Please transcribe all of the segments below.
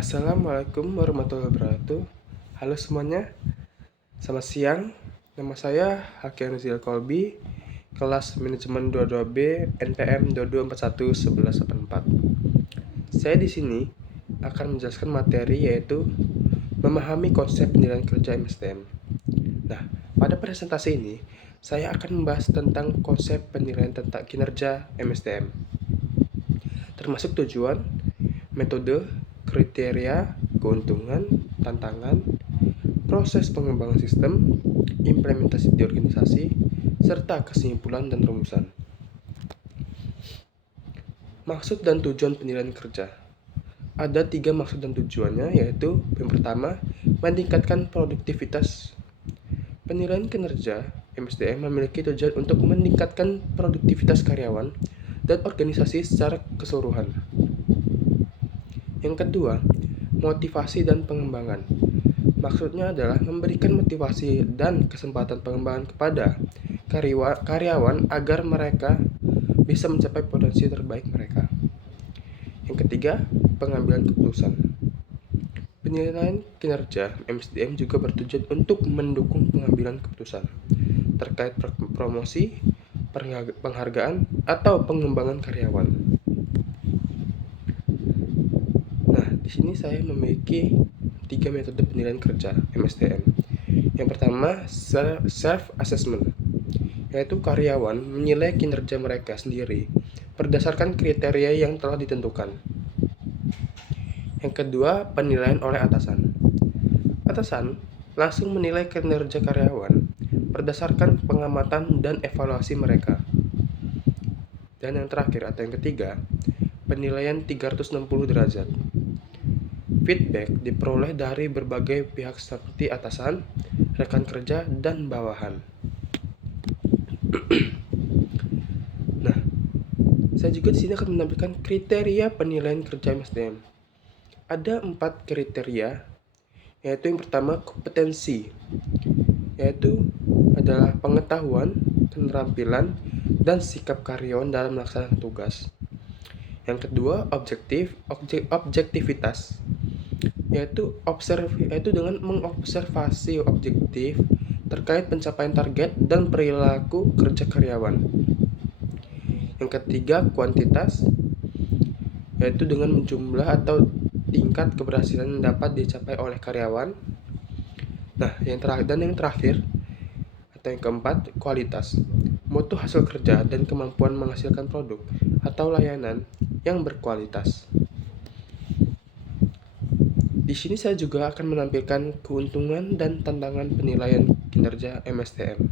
Assalamualaikum warahmatullahi wabarakatuh. Halo semuanya, selamat siang. Nama saya Hakian Rizal Kolbi, kelas manajemen 22B NPM 22411184. Saya di sini akan menjelaskan materi yaitu memahami konsep penilaian kerja MSTM. Nah, pada presentasi ini saya akan membahas tentang konsep penilaian tentang kinerja MSTM, termasuk tujuan, metode, kriteria, keuntungan, tantangan, proses pengembangan sistem, implementasi di organisasi, serta kesimpulan dan rumusan. Maksud dan tujuan penilaian kerja. Ada 3 maksud dan tujuannya, yaitu yang pertama, meningkatkan produktivitas. Penilaian kinerja MSTM memiliki tujuan untuk meningkatkan produktivitas karyawan dan organisasi secara keseluruhan. Yang kedua, motivasi dan pengembangan. Maksudnya adalah memberikan motivasi dan kesempatan pengembangan kepada karyawan agar mereka bisa mencapai potensi terbaik mereka. Yang ketiga, pengambilan keputusan. Penilaian kinerja MSDM juga bertujuan untuk mendukung pengambilan keputusan terkait promosi, penghargaan, atau pengembangan karyawan. Nah, di sini saya memiliki 3 metode penilaian kerja MSDM. Yang pertama, self-assessment, yaitu karyawan menilai kinerja mereka sendiri berdasarkan kriteria yang telah ditentukan. Yang kedua, penilaian oleh atasan. Atasan langsung menilai kinerja karyawan berdasarkan pengamatan dan evaluasi mereka. Dan yang terakhir atau yang ketiga, penilaian 360 derajat. Feedback diperoleh dari berbagai pihak seperti atasan, rekan kerja, dan bawahan. Nah, saya juga di sini akan menampilkan kriteria penilaian kerja MSDM. Ada 4 kriteria, yaitu yang pertama kompetensi, yaitu adalah pengetahuan, keterampilan, dan sikap karyawan dalam melaksanakan tugas. Yang kedua, objektivitas, yaitu dengan mengobservasi objektif terkait pencapaian target dan perilaku kerja karyawan. Yang ketiga, kuantitas, yaitu dengan menjumlah atau tingkat keberhasilan yang dapat dicapai oleh karyawan. Nah, yang terakhir atau yang keempat, kualitas, mutu hasil kerja dan kemampuan menghasilkan produk atau layanan yang berkualitas. Di sini saya juga akan menampilkan keuntungan dan tantangan penilaian kinerja MSTM.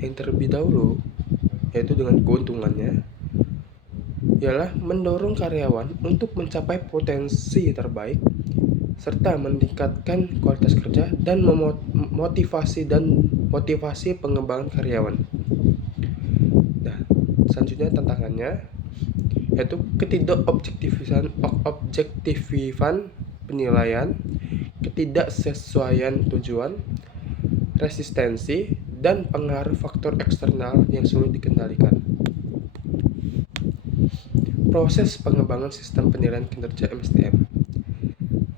Yang terlebih dahulu, yaitu dengan keuntungannya, ialah mendorong karyawan untuk mencapai potensi terbaik, serta meningkatkan kualitas kerja dan memotivasi pengembangan karyawan. Nah, selanjutnya tantangannya yaitu ketidakobjektifan penilaian, ketidaksesuaian tujuan, resistensi, dan pengaruh faktor eksternal yang sulit dikendalikan. Proses pengembangan sistem penilaian kinerja MSDM.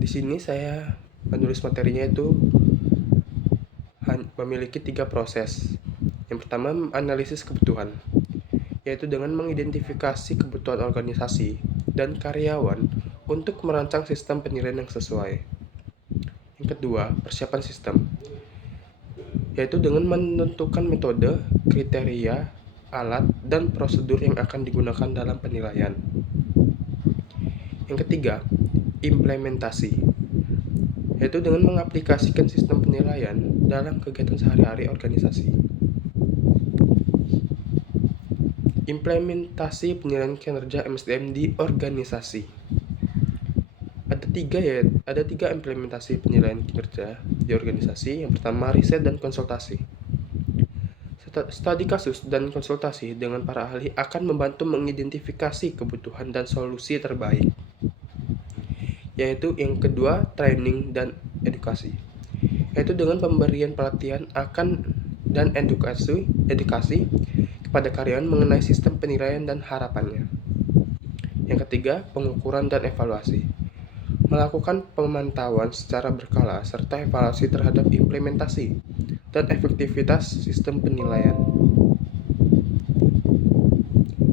Di sini saya menulis materinya itu memiliki 3 proses. Yang pertama, analisis kebutuhan, yaitu dengan mengidentifikasi kebutuhan organisasi dan karyawan untuk merancang sistem penilaian yang sesuai. Yang kedua, persiapan sistem, yaitu dengan menentukan metode, kriteria, alat, dan prosedur yang akan digunakan dalam penilaian. Yang ketiga, implementasi, yaitu dengan mengaplikasikan sistem penilaian dalam kegiatan sehari-hari organisasi. Implementasi penilaian kinerja MSDM di organisasi. Ada tiga implementasi penilaian kinerja di organisasi. Yang pertama, riset dan konsultasi. Studi kasus dan konsultasi dengan para ahli akan membantu mengidentifikasi kebutuhan dan solusi terbaik. Yaitu yang kedua, training dan edukasi, yaitu dengan pemberian pelatihan dan edukasi kepada karyawan mengenai sistem penilaian dan harapannya. Yang ketiga, pengukuran dan evaluasi. Melakukan pemantauan secara berkala serta evaluasi terhadap implementasi dan efektivitas sistem penilaian.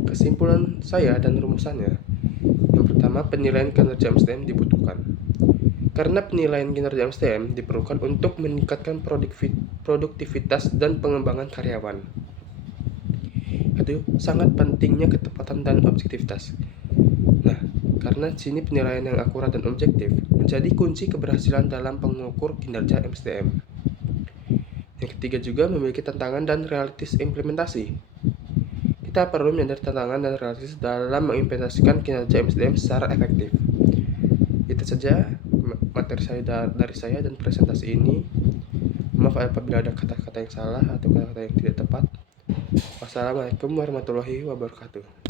Kesimpulan saya dan rumusannya, yang pertama, penilaian kinerja MSDM dibutuhkan. Karena penilaian kinerja MSDM diperlukan untuk meningkatkan produktivitas dan pengembangan karyawan. Itu sangat pentingnya ketepatan dan objektivitas. Nah, karena sini penilaian yang akurat dan objektif menjadi kunci keberhasilan dalam mengukur kinerja MSDM. Yang ketiga juga memiliki tantangan dan realistis implementasi. Kita perlu menyadari tantangan dan realistis dalam mengimplementasikan kinerja MSDM secara efektif. Itu saja materi saya dari saya dan presentasi ini. Maaf apabila ada kata-kata yang salah atau kata-kata yang tidak tepat. Wassalamualaikum warahmatullahi wabarakatuh.